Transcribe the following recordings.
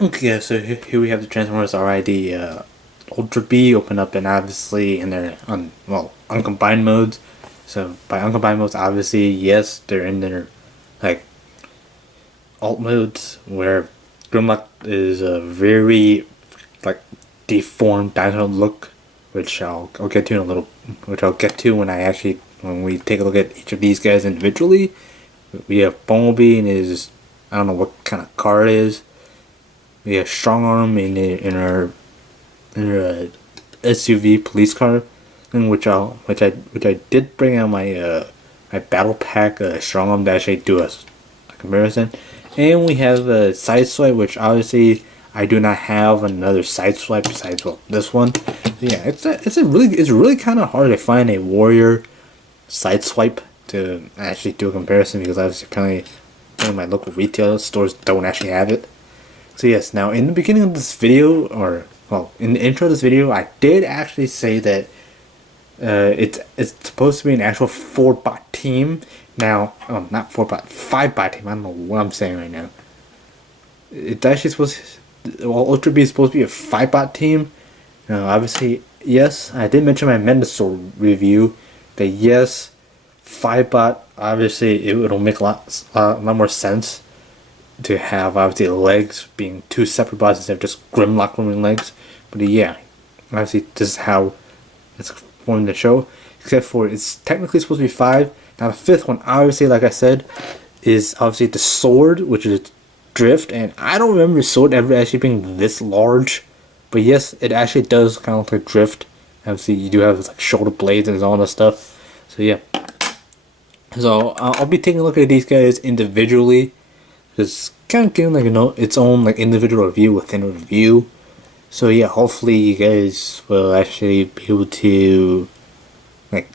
Okay, so here we have the Transformers RiD UltraBee open up, and obviously in their uncombined modes. So by uncombined modes, obviously yes, they're in their like alt modes where Grimlock is a very like deformed dinosaur look, which I'll get to in a little, which I'll get to when we take a look at each of these guys individually. We have Bumblebee and his, I don't know what kind of car it is. We have Strong Arm in our SUV police car, in which I did bring out my battle pack Strong Arm to actually do a comparison, and we have a Sideswipe, which obviously I do not have another Sideswipe besides this one. Yeah, it's really kind of hard to find a warrior Sideswipe to actually do a comparison, because obviously apparently my local retail stores don't actually have it. So yes, now in the beginning of this video, in the intro of this video, I did actually say that it's supposed to be an actual 4-bot team. Now, not 4-bot, 5-bot team. I don't know what I'm saying right now. It's actually Ultra Bee is supposed to be a 5-bot team. Now, obviously, yes, I did mention my Mendosaur review that yes, 5-bot, obviously it'll make a lot more sense to have obviously the legs being two separate bots instead of just Grimlock roaming legs. But yeah, obviously this is how it's formed the show. Except for it's technically supposed to be 5. Now the 5th one, obviously, like I said, is obviously the sword, which is Drift, and I don't remember the sword ever actually being this large. But yes, it actually does kind of look like Drift. Obviously, you do have like shoulder blades and all that stuff. So yeah. So I'll be taking a look at these guys individually. Just kind of giving its own individual review within a review. So yeah, hopefully you guys will actually be able to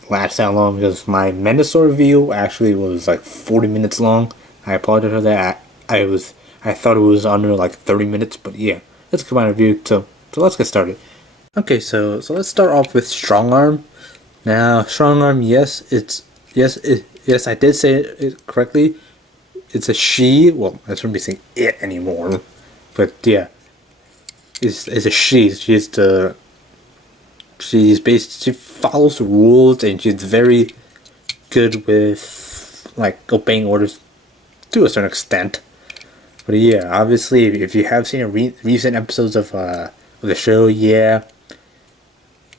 last that long, because my Mendosaur review actually was 40 minutes long. I apologize for that. I thought it was under 30 minutes, but yeah, let's come on review. So let's get started. Okay, so let's start off with Strong Arm. Now Strong Arm, yes, yes, I did say it correctly. It's a she. Well, I shouldn't be saying it anymore, but yeah, it's a she. She follows the rules, and she's very good with obeying orders to a certain extent. But yeah, obviously, if you have seen recent episodes of the show, yeah,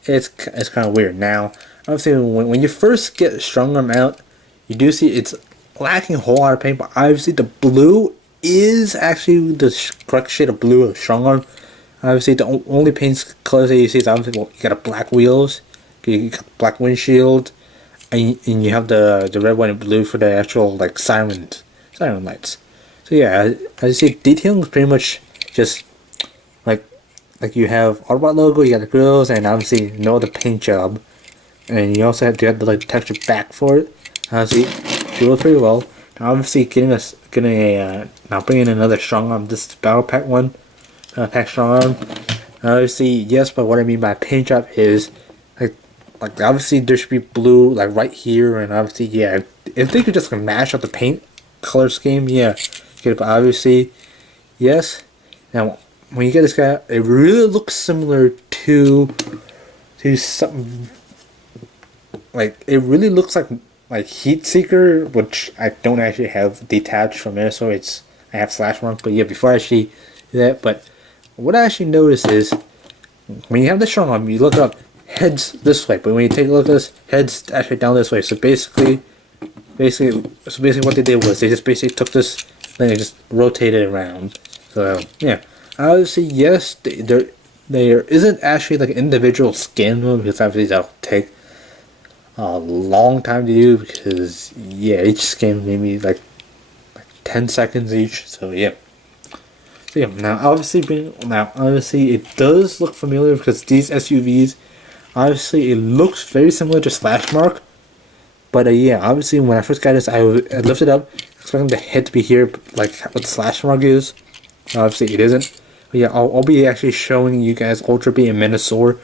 it's kind of weird. Now, obviously, when you first get Strong Arm out, you do see it's lacking a whole lot of paint, but obviously the blue is actually the correct shade of blue of Strong Arm. Obviously, the only paint colors that you see is obviously, you got a black wheels, you got black windshield, and you have the red, white, and blue for the actual siren lights. So yeah, as you see, detailing is pretty much just like you have Autobot logo, you got the grills, and obviously no other paint job, and you also have to have the texture back for it. Obviously, it works pretty well. Now, obviously, now bringing in another Strong Arm, this battle pack one, pack Strong Arm. Obviously, yes, but what I mean by paint job is obviously there should be blue right here, and obviously, yeah, if they could just mash up the paint color scheme, yeah, but obviously, yes. Now, when you get this guy, it really looks similar to something it really looks like Heat Seeker, which I don't actually have detached from it, so I have slash marks. But yeah, before I actually do that, but what I actually noticed is when you have the Strong Arm, you look up, heads this way, but when you take a look at this, heads actually down this way. So basically what they did was they just basically took this, then they just rotated it around. So yeah, obviously yes, there isn't actually an individual skin move, because obviously that'll take a long time to do, because yeah, each skin maybe 10 seconds each. So yeah. So yeah, now obviously it does look familiar, because these SUVs, obviously it looks very similar to Slash Mark. But yeah, obviously when I first got this, I lifted up expecting the head to be here, what the Slash Mark is. Obviously it isn't. But yeah, I'll be actually showing you guys Ultra Bee and Mendosaur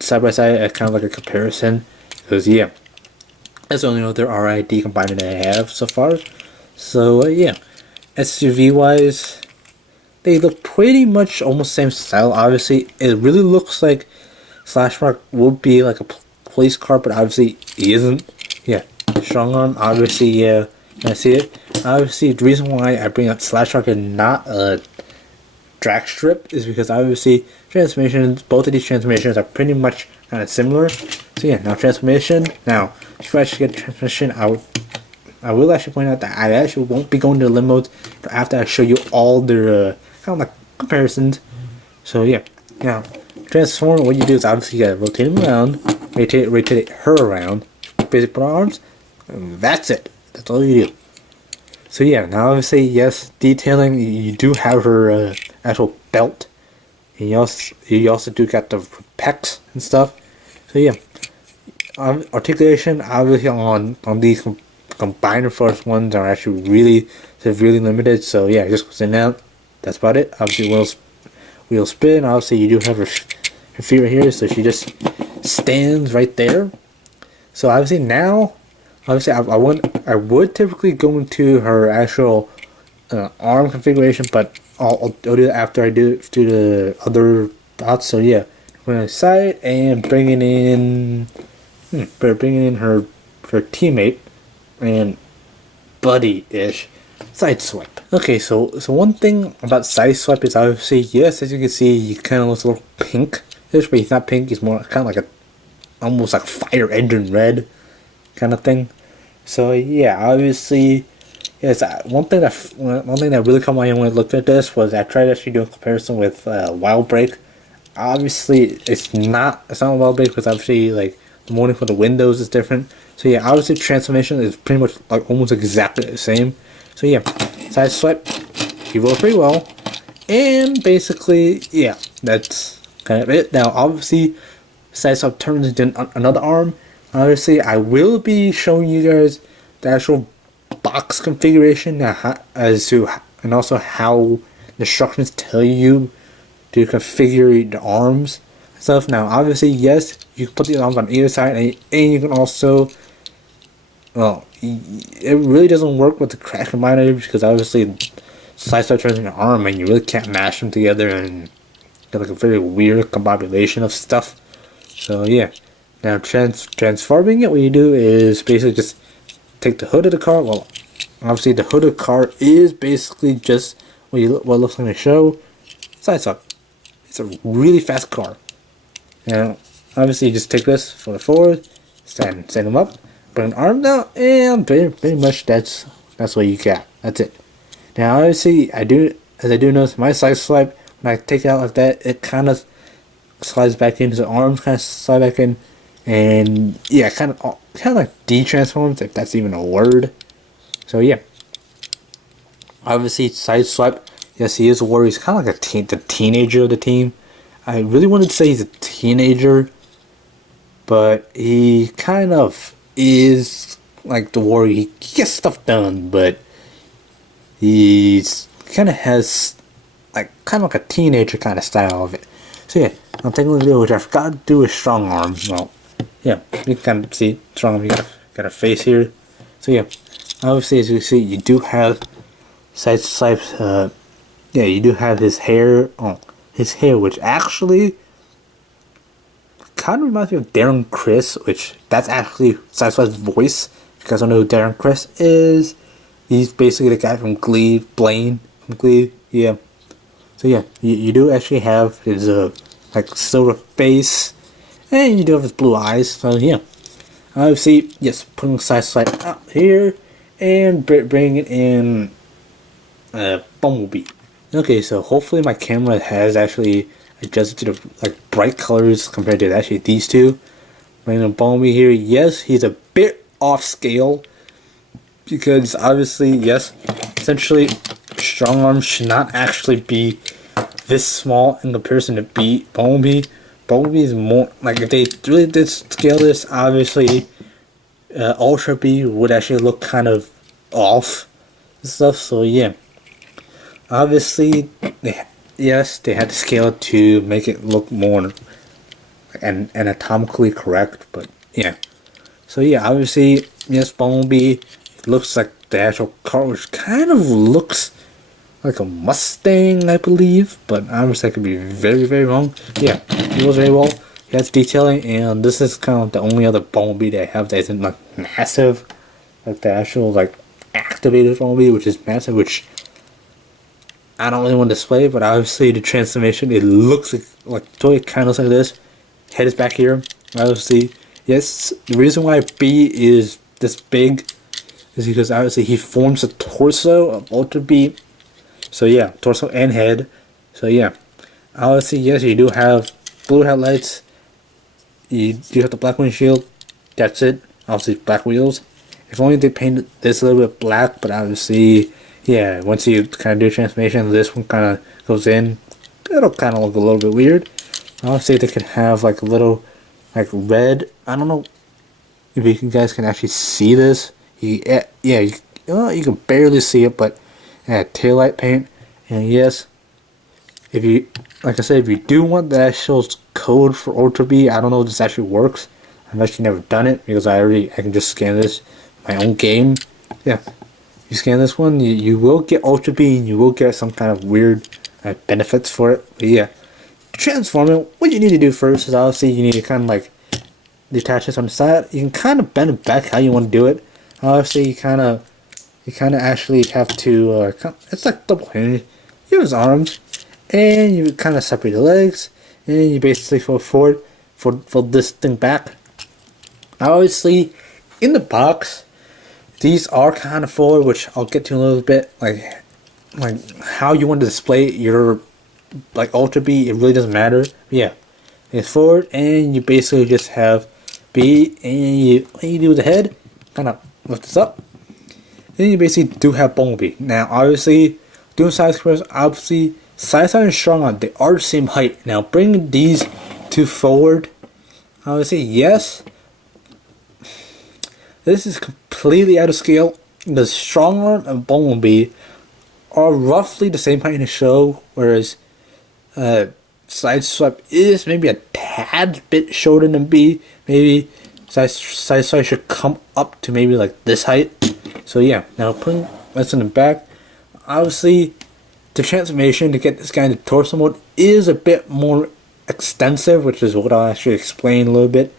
side by side as kind of a comparison. Because yeah, that's the only other RiD combiner that I have so far. So yeah, SUV wise, they look pretty much almost same style. Obviously, it really looks like Slash Mark would be like a police car, but obviously he isn't. Yeah, strong arm. Obviously, yeah. I see it. Obviously, the reason why I bring up Slash Mark and not a drag strip is because obviously transmissions. Both of these transmissions are pretty much kind of similar. So yeah, now transmission. Now, if I actually get transmission, I will actually point out that I actually won't be going to the limos after I show you all their kind of like comparisons. So yeah, now transform. What you do is obviously you gotta rotate him around, rotate her around, basically put on arms, and that's it. That's all you do. So yeah, now obviously yes, detailing. You do have her actual belt, and you also do got the pecs and stuff. So yeah, articulation obviously on these combiner force ones are actually really severely limited. So yeah, just goes in and out. That's about it. Obviously wheel spin. Obviously you do have her feet right here, so she just stands right there. So obviously now, obviously I would typically go into her actual arm configuration, but I'll do that after I do the other dots. So yeah, I'm gonna side and bringing in her teammate and buddy-ish sideswipe. Okay, so one thing about sideswipe is obviously yes, as you can see, he kind of looks a little pink-ish, but he's not pink. He's more kind of like almost like fire engine red kind of thing. So yeah, obviously, yes. One thing that really caught my eye when I looked at this was I tried actually doing a comparison with Wild Break. Obviously, it's not Wild Break because obviously like the morning for the windows is different. So yeah, obviously transformation is pretty much like almost exactly the same. So yeah, side swipe, he rolls pretty well, and basically yeah, that's kind of it. Now obviously, side swipe turns into another arm. Obviously, I will be showing you guys the actual box configuration and also how the instructions tell you to configure the arms and stuff. Now obviously yes, you can put the arms on either side, and you can also, well, it really doesn't work with the crash combiner because obviously side swipe turns into arm and you really can't mash them together and get like a very weird combination of stuff. So yeah, now transforming it, what you do is basically just take the hood of the car. Well, obviously the hood of the car is basically just what it looks like in the show. Side swipe. It's a really fast car. Now, obviously you just take this for the forward, stand them up, bring an arm down, and pretty much that's what you got. That's it. Now obviously I do notice my side swipe, when I take it out like that, it kind of slides back into the arms, kind of slide back in, and yeah, kind of like de-transforms, if that's even a word. So yeah, obviously side swipe. Yes, he is a warrior. He's kind of like the teenager of the team. I really wanted to say he's a teenager, but he kind of is like the warrior. He gets stuff done, but he's kind of has like a teenager kind of style of it. So yeah, I'm taking a video which I forgot to do with strong arm. Well, yeah, you can kind of see strong arm. You got a face here. So yeah, obviously as you can see, you do have side swipes. Yeah, you do have his hair. Oh, his hair, which actually kind of reminds me of Darren Criss, which that's actually Sideswipe's voice. If you guys don't know who Darren Criss is, he's basically the guy from Glee, Blaine from Glee. Yeah. So yeah, you do actually have his like silver face, and you do have his blue eyes. So yeah, obviously yes, putting Sideswipe out here and bringing in Bumblebee. Okay, so hopefully my camera has actually adjusted to the like bright colors compared to actually these two. Bringing in Bumblebee here, yes, he's a bit off scale because obviously, yes, essentially strong arm should not actually be this small in comparison to Bumblebee. Bumblebee is more like, if they really did scale this, obviously UltraBee would actually look kind of off and stuff. So yeah. Obviously, they had to scale it to make it look more anatomically correct, but yeah. So yeah, obviously, yes, Bumblebee looks like the actual car, which kind of looks like a Mustang, I believe, but obviously I could be very, very wrong. Yeah, he was very well. He has detailing, and this is kind of the only other Bumblebee that I have that isn't like massive, like the actual like activated Bumblebee, which is massive, which I don't really want to display. But obviously the transformation, it looks like totally kind of looks like this. Head is back here. Obviously, yes. The reason why B is this big is because obviously he forms the torso of UltraBee. So yeah, torso and head. So yeah, obviously yes, you do have blue headlights. You do have the black windshield. That's it. Obviously black wheels. If only they painted this a little bit black, but obviously, yeah, once you kind of do transformation, this one kind of goes in. It'll kind of look a little bit weird. Obviously they could have like a little, like red. I don't know if you guys can actually see this. Yeah, you can barely see it, but yeah, taillight paint. And yes, if you, like I said, if you do want the actual code for UltraBee, I don't know if this actually works. I've actually never done it because I can just scan this my own game. Yeah, you scan this one, you will get UltraBee and you will get some kind of weird benefits for it. But yeah, to transform it, what you need to do first is obviously you need to kind of like detach this on the side. You can kind of bend it back how you want to do it. Obviously, you kind of actually have to. It's like double handed. You have his arms, and you kind of separate the legs, and you basically fold forward, fold this thing back. Obviously, in the box, these are kind of forward, which I'll get to in a little bit. Like how you want to display your like UltraBee, it really doesn't matter. But yeah, it's forward, and you basically just have B, and you do with the head, kind of lift this up. Then you basically do have Bumblebee. Now, obviously, doing side squares, obviously, side and strong on, they are the same height. Now, bringing these two forward, obviously, yes, this is completely out of scale. The strong arm and Bumblebee are roughly the same height in the show, whereas side swipe is maybe a tad bit shorter than B. Maybe side swipe should come up to maybe like this height. So yeah, now putting this in the back, obviously the transformation to get this guy into torso mode is a bit more extensive, which is what I'll actually explain a little bit.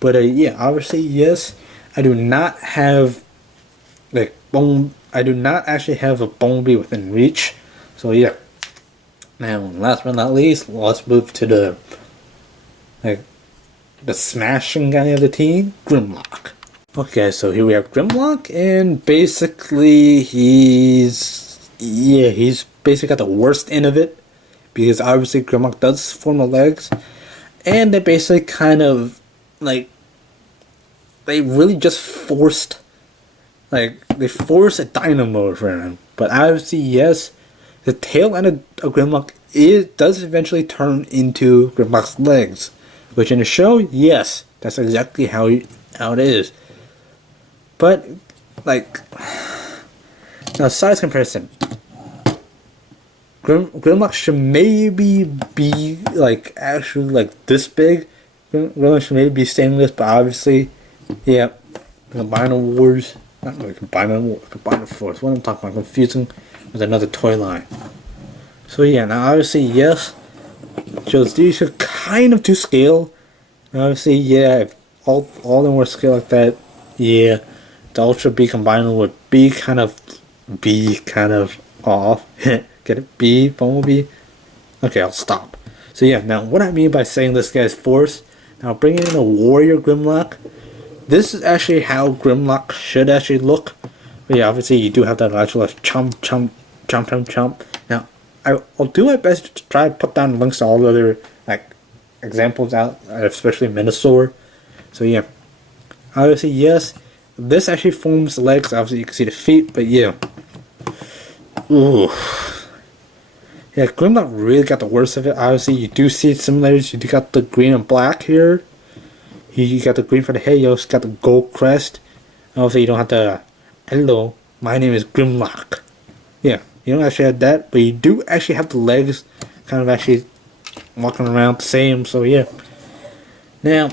But yeah, obviously yes, I do not have like I do not actually have a Bumblebee within reach. So yeah. Now last but not least, let's move to the smashing guy of the team, Grimlock. Okay, so here we have Grimlock, and basically he's basically got the worst end of it, because obviously Grimlock does form the legs, and they basically kind of like they really just forced a dynamo for him. But obviously yes, the tail end of Grimlock does eventually turn into Grimlock's legs, which in the show, yes, that's exactly how it is. But, like, now size comparison, Grimlock should maybe be, like, actually, like, this big. Grimlock should maybe be stainless, but obviously, yeah, Combiner Wars, not really Combiner Force, what I'm talking about, confusing with another toy line. So yeah, now obviously, yes, these should kind of to scale. And obviously, yeah, if all of them were scale like that, yeah, the UltraBee combiner would be kind of off. Get it? B, Bumblebee? Okay, I'll stop. So yeah, now what I mean by saying this guy's force, now bringing in a Warrior Grimlock, this is actually how Grimlock should actually look. But yeah, obviously you do have that actual chomp. Now, I'll do my best to try to put down links to all the other like examples out, especially Minosaur. So yeah, obviously yes, this actually forms the legs. Obviously you can see the feet, but yeah, ooh, yeah, Grimlock really got the worst of it. Obviously you do see similarities. You do got the green and black here. You got the green for the head. You also got the gold crest. Obviously you don't have the hello, my name is Grimlock. Yeah, you don't actually have that, but you do actually have the legs kind of actually walking around the same, so yeah. Now,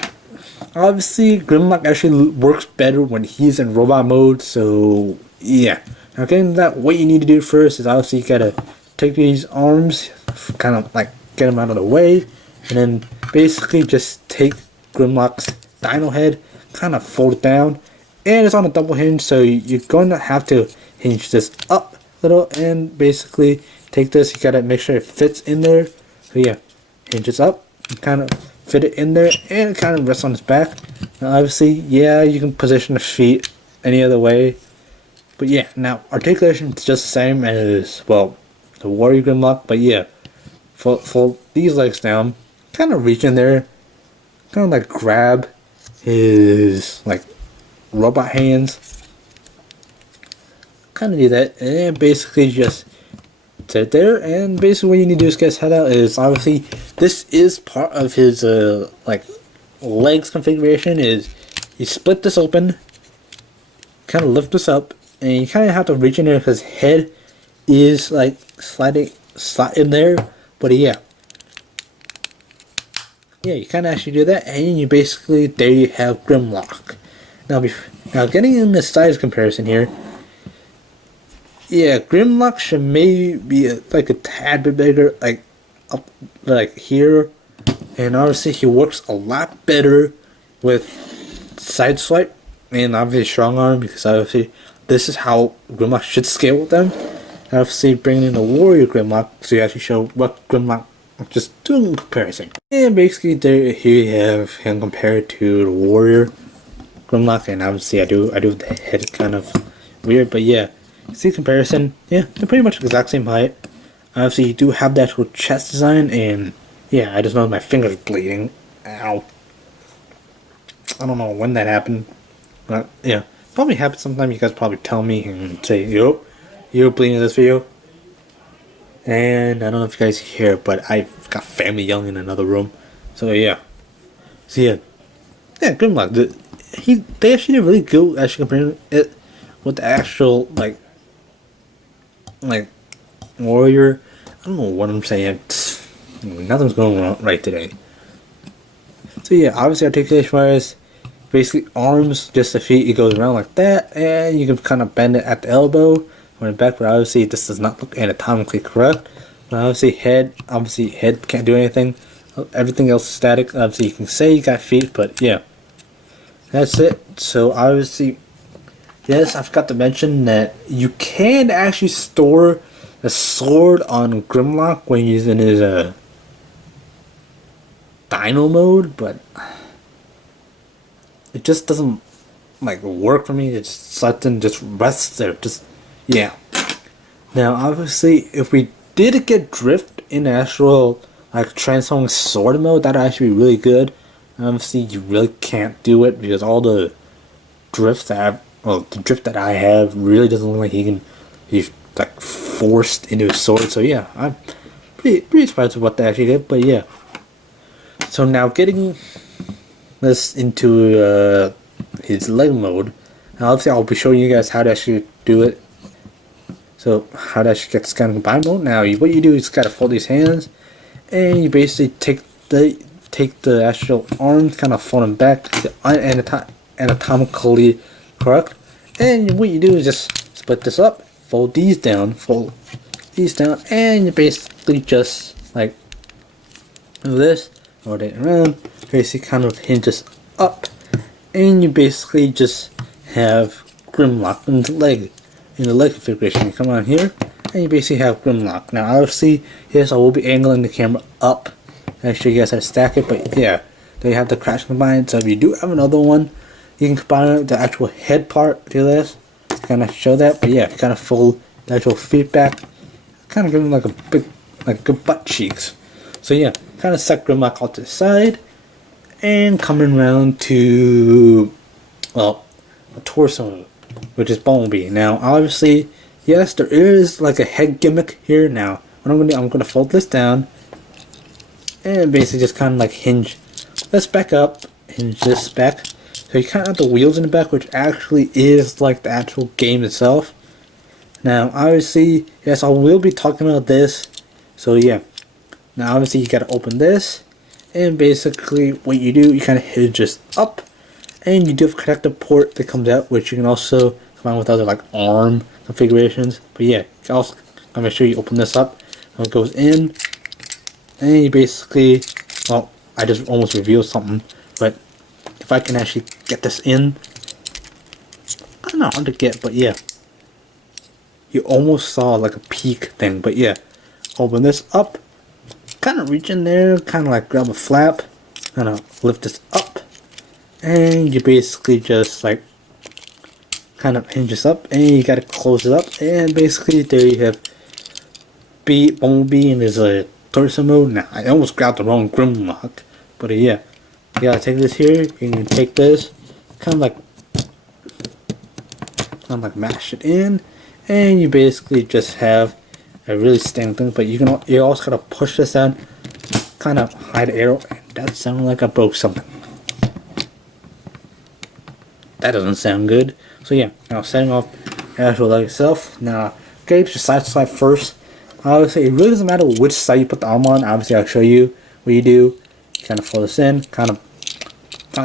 obviously, Grimlock actually works better when he's in robot mode, so yeah. Now getting to that, what you need to do first is obviously you gotta take these arms, kind of like get them out of the way, and then basically just take Grimlock's dino head, kind of fold it down, and it's on a double hinge, so you're going to have to hinge this up a little, and basically take this, you gotta make sure it fits in there. So yeah, hinge this up, and kind of fit it in there, and it kind of rests on its back. Now obviously, yeah, you can position the feet any other way, but yeah, now articulation is just the same as, well, the Warrior Grimlock, but yeah, fold these legs down, kind of reach in there, kind of like grab his like robot hands, kind of do that, and basically just sit there. And basically what you need to do is get his head out. Is obviously this is part of his like legs configuration. Is you split this open, kind of lift this up, and you kind of have to reach in there because head is like slot in there. But yeah, you kind of actually do that, and you basically, there you have Grimlock. Now getting in the size comparison here, yeah, Grimlock should maybe be like a tad bit bigger, like up like here, and obviously he works a lot better with side swipe and obviously strong arm, because obviously this is how Grimlock should scale with them. Obviously bringing in the Warrior Grimlock, so you actually show what Grimlock just doing in comparison. And basically here you have him compared to the Warrior Grimlock, and obviously I do the head kind of weird, but yeah, see comparison, yeah, they're pretty much the exact same height. Obviously you do have the actual chest design, and yeah, I just know my finger's bleeding. Ow. I don't know when that happened, but yeah, probably happens sometime. You guys probably tell me and say, yo, you're bleeding in this video. And I don't know if you guys hear, but I've got family yelling in another room. So yeah. So yeah, Grimlock. They actually did really good actually comparing it with the actual like Warrior. I don't know what I'm saying. Nothing's going wrong right today. So yeah, obviously articulation wise, basically arms, just the feet, it goes around like that, and you can kind of bend it at the elbow when back, but obviously this does not look anatomically correct. But obviously head can't do anything. Everything else is static. Obviously you can say you got feet, but yeah, that's it. So obviously, yes, I forgot to mention that you can actually store a sword on Grimlock when he's in his Dino mode, but it just doesn't like work for me. It just something just rests there. Just yeah. Now obviously, if we did get drift in actual like transforming sword mode, that'd actually be really good. Obviously, you really can't do it because all the drifts that the drift that I have really doesn't look like he's like forced into his sword. So yeah, I'm pretty surprised with what they actually did. But yeah. So now getting this into his leg mode. Now obviously I'll be showing you guys how to actually do it. So how to actually get this kind of combined mode. Now what you do is gotta fold these hands, and you basically take the actual arms, kind of fold them back to anatomically correct. And what you do is just split this up, fold these down, and you basically just like this, rotate around, basically kind of hinges up, and you basically just have Grimlock in the leg configuration. You come on here, and you basically have Grimlock. Now obviously, yes, I will be angling the camera up and show you guys how to stack it, but yeah, there you have the crash combined. So if you do have another one, you can combine the actual head part to this, kind of show that. But yeah, kind of fold the actual feet back, kind of give them like a big, like good butt cheeks. So yeah, kind of set Grimlock out to the side, and coming around to, well, a torso, which is Bumblebee. Now obviously, yes, there is like a head gimmick here. Now what I'm gonna fold this down, and basically just kind of like hinge this back up, hinge this back. So you kind of have the wheels in the back, which actually is like the actual game itself. Now obviously, yes, I will be talking about this. So yeah. Now obviously you gotta open this, and basically what you do, you kind of hinge this up, and you do have a connective port that comes out, which you can also combine with other like arm configurations. But yeah, you also gotta make sure you open this up. So it goes in, and you basically, well, I just almost revealed something, but if I can actually get this in, I don't know how to get, but yeah, you almost saw like a peak thing. But yeah, open this up, kind of reach in there, kind of like grab a flap, kind of lift this up, and you basically just like kind of hinge this up, and you gotta close it up, and basically there you have Bumblebee, and there's a torso mode. Now I almost grabbed the wrong Grimlock, but yeah, you gotta take this here, you can take this, kind of like mash it in, and you basically just have a really standing thing. But you also gotta push this down, kind of hide the arrow, and that sounded like I broke something. That doesn't sound good. So yeah, now setting off the actual leg itself. Now gauge the side swipe first. Obviously, it really doesn't matter which side you put the arm on. Obviously, I'll show you what you do. You kind of fold this in, kind of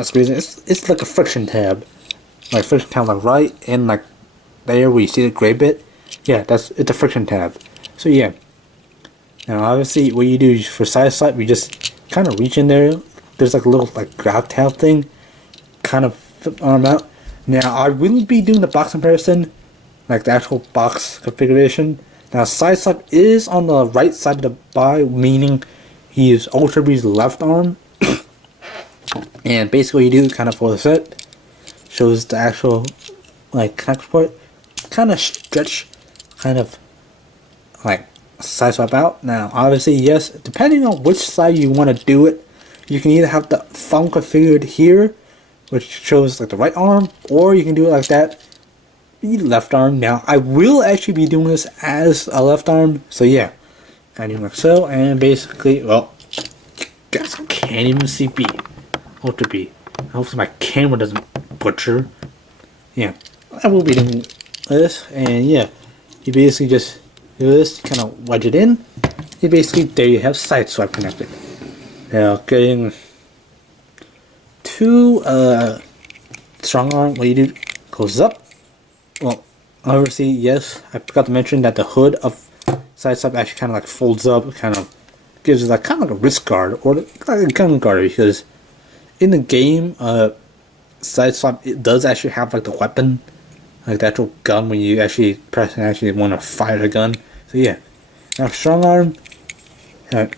squeeze it. It's like a friction tab, like right in like there where you see the gray bit. Yeah, it's a friction tab. So yeah. Now obviously, what you do is for side swipe, you just kind of reach in there. There's like a little like grab tab thing, kind of flip the arm out. Now I will be doing the box comparison, like the actual box configuration. Now side swipe is on the right side of the body, meaning he is UltraBee's left arm. And basically what you do kind of for the set, shows the actual like connect port, kind of stretch, kind of like side swipe out. Now obviously yes, depending on which side you want to do it, you can either have the thumb configured here, which shows like the right arm, or you can do it like that, the left arm. Now I will actually be doing this as a left arm, so yeah, I do like so, and basically, well, guys can't even see B, UltraBee. Hopefully my camera doesn't butcher. Yeah, I will be doing this, and yeah, you basically just do this, kind of wedge it in. You basically, there you have side swipe connected. Now getting to strong arm, what you do, goes up. Well, obviously, yes, I forgot to mention that the hood of side swipe actually kind of like folds up, kind of gives it like kind of like a wrist guard or like a gun guard, because in the game, side swipe, it does actually have like the weapon, like the actual gun when you actually press and actually want to fire the gun. So yeah, now strong arm, I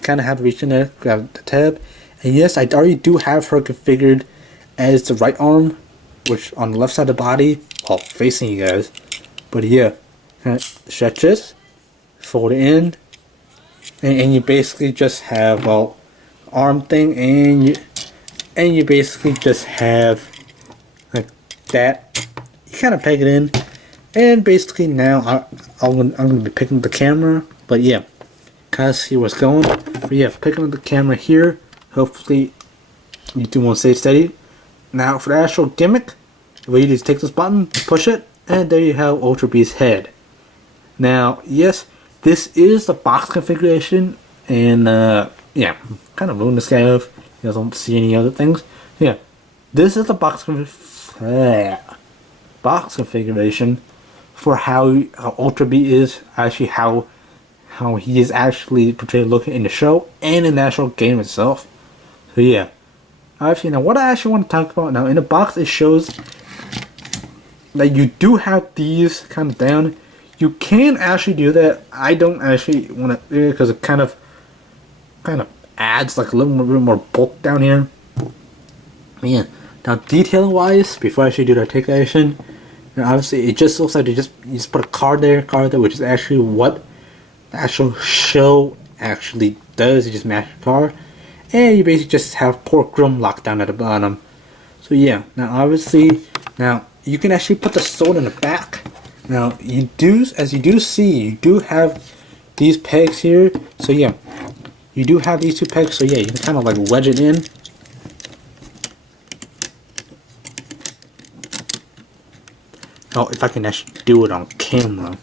kind of have to reach in there, grab the tab, and yes, I already do have her configured as the right arm, which on the left side of the body, well, facing you guys. But yeah, kind of stretch this, fold it in, and you basically just have, well, arm thing, and you basically just have like that. You kind of peg it in, and basically now I'm gonna be picking up the camera. But yeah, kind of see what's going. But yeah, picking up the camera here. Hopefully, you do want to stay steady. Now for the actual gimmick, what you do is take this button, push it, and there you have UltraBee's head. Now, yes, this is the box configuration, and yeah, kind of ruined this guy off. You guys don't see any other things. Yeah, this is the box configuration for how UltraBee is actually how he is actually portrayed looking in the show and in the actual game itself. So yeah, actually now what I actually want to talk about now, in the box it shows that you do have these kind of down. You can actually do that. I don't actually want to do it because it kind of adds like a little bit more bulk down here. Yeah. Now detail wise, before I actually do the articulation, obviously it just looks like you just put a card there, which is actually what the actual show actually does. You just match the card, and you basically just have Port Grim locked down at the bottom. So yeah. Now obviously, now you can actually put the sword in the back. Now you do see, you do have these pegs here. So yeah, you do have these two pegs. So yeah, you can kind of like wedge it in. Oh, if I can actually do it on camera.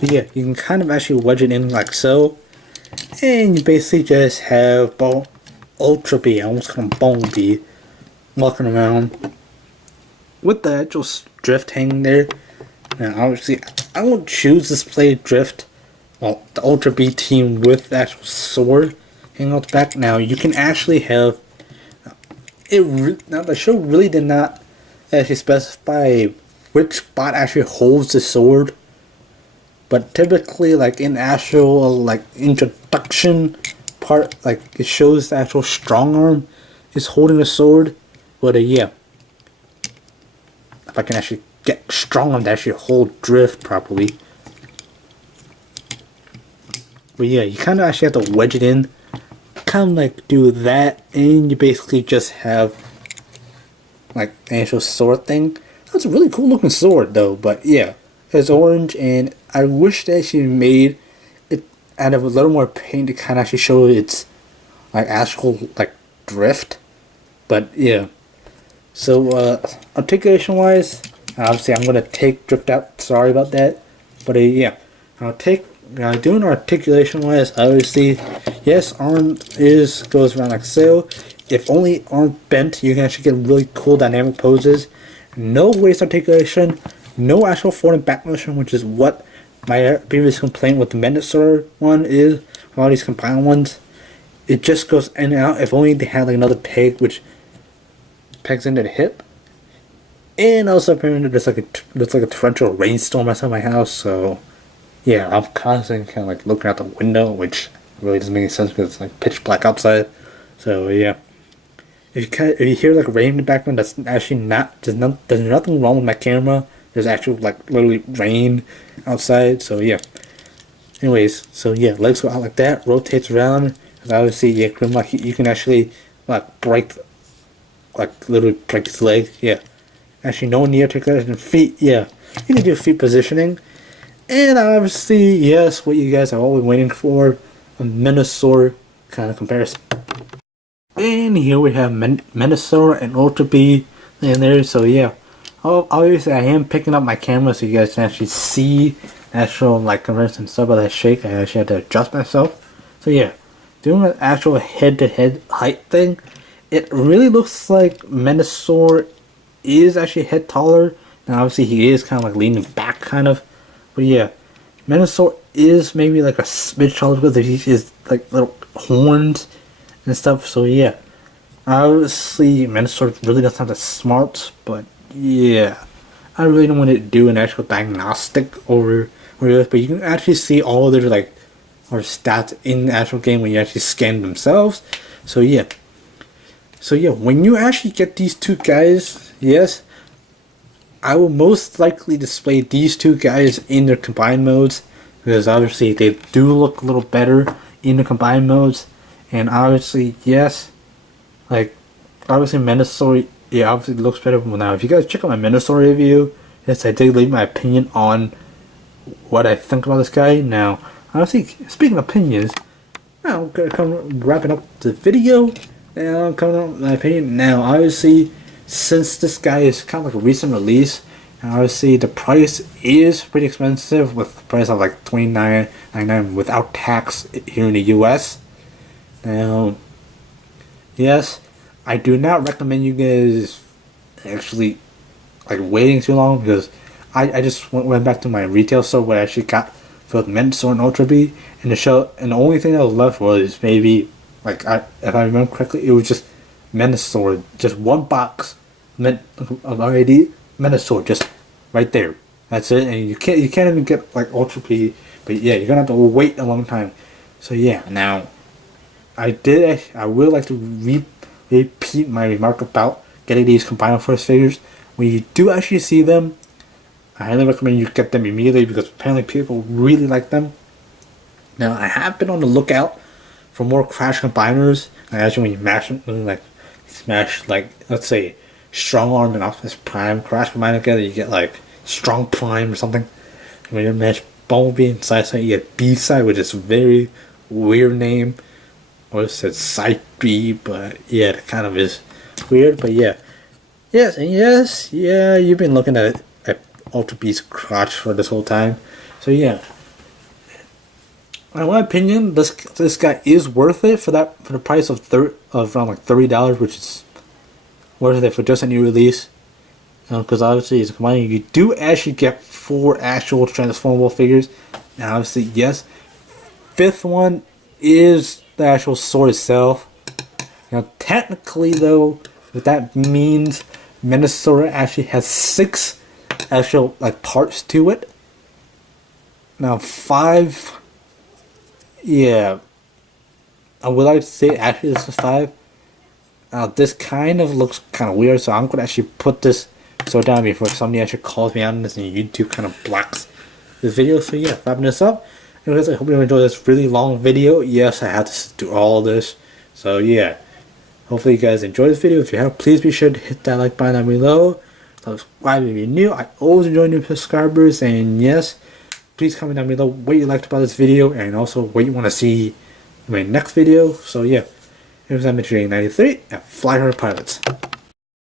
But yeah, you can kind of actually wedge it in like so. And you basically just have UltraBee, I almost call him Bumblebee, walking around. with the actual drift hanging there. Now, obviously, I won't choose this play drift. Well, the UltraBee team with the actual sword hanging out the back. Now, you can actually have it. Now, the show really did not actually specify which bot actually holds the sword. But typically, like in actual like introduction part, like it shows the actual strong arm is holding the sword. But yeah, if I can actually get strong arm to actually hold drift properly. But yeah, you kind of actually have to wedge it in, kind of like do that, and you basically just have like an actual sword thing. That's a really cool looking sword though. But yeah, it's orange, and I wish that she made it out of a little more paint to kind of actually show its like actual like drift. But yeah, so articulation wise, obviously I'm gonna take drift out. Sorry about that, but yeah, I'll take. Doing articulation wise, obviously, yes, arm goes around like so. If only arm bent, you can actually get really cool dynamic poses. No waist articulation, no actual forward and back motion, which is what my previous complaint with the Minosaur one is. All these combined ones, it just goes in and out. If only they had like another peg, which pegs into the hip. And also apparently there's like a torrential rainstorm outside my house, so yeah, I'm constantly kind of like looking out the window, which really doesn't make any sense because it's like pitch black outside. So yeah, if you hear like rain in the background, that's actually not there's nothing wrong with my camera. There's actual like literally rain outside. So yeah. Anyways, so yeah, legs go out like that, rotates around. And obviously, yeah, like you can actually like literally break his leg. Yeah, actually, no knee articulation. Feet, yeah, you can do feet positioning. And obviously, yes, what you guys are all waiting for, a Minosaur kind of comparison. And here we have Minosaur and UltraBee in there, so yeah. Obviously, I am picking up my camera so you guys can actually see actual like comparison stuff about that shake. I actually had to adjust myself. So yeah, doing an actual head-to-head height thing, it really looks like Minosaur is actually a head taller. Now obviously he is kind of like leaning back kind of. But yeah, Minosaur is maybe like a smidge taller because he has like little horns and stuff. So yeah, obviously Minosaur really doesn't have the smarts, but yeah, I really don't want to do an actual diagnostic over this. But you can actually see all their like or stats in the actual game when you actually scan themselves. So yeah, when you actually get these two guys, yes, I will most likely display these two guys in their combined modes because obviously they do look a little better in the combined modes, and obviously yes, like obviously Minosaur, yeah, obviously looks better. Now if you guys check out my Minosaur review, yes, I did leave my opinion on what I think about this guy. Now obviously speaking of opinions, now I'm gonna come wrapping up the video. Now I'm coming up with my opinion. Now obviously, since this guy is kind of like a recent release, and obviously the price is pretty expensive with the price of like $29.99 without tax here in the US. Now, yes, I do not recommend you guys actually like waiting too long because I just went back to my retail store where I actually got both Minosaur and UltraBee, and the only thing that was left was maybe like if I remember correctly, it was just Minosaur, just one box of RiD Minosaur, just right there. That's it, and you can't even get like UltraBee, but yeah, you're gonna have to wait a long time. So yeah, now I would like to repeat my remark about getting these combined force figures. When you do actually see them, I highly recommend you get them immediately because apparently people really like them. Now I have been on the lookout for more Crash combiners. And actually, when you smash like let's say Strong Arm and Optimus Prime Crash combined together, you get like Strong Prime or something. And when you match Bumblebee and Side, you get B-Side, which is a very weird name. Or it says Side B, but yeah, it kind of is weird. But yeah, yeah, you've been looking at UltraBee's crotch for this whole time. So yeah, in my opinion, this guy is worth it for the price of around like $30, which is worth it for just a new release. because obviously it's combining. You do actually get 4 actual transformable figures. Now, obviously, yes, 5th one is the actual sword itself. Now, technically, though, what that means, Minnesota actually has 6 actual like parts to it. Now, 5, yeah, I would like to say actually this is 5. Now, this kind of looks kind of weird, so I'm going to actually put this so down before somebody actually calls me out on this and YouTube kind of blocks this video. So yeah, wrapping this up. Anyways, I hope you enjoyed this really long video. Yes, I had to do all this. So yeah, hopefully you guys enjoyed this video. If you have, please be sure to hit that like button down below. Subscribe if you're new. I always enjoy new subscribers. And yes, please comment down below what you liked about this video and also what you want to see in my next video. So yeah, here's I'm 93 and Fly Hard Pilots.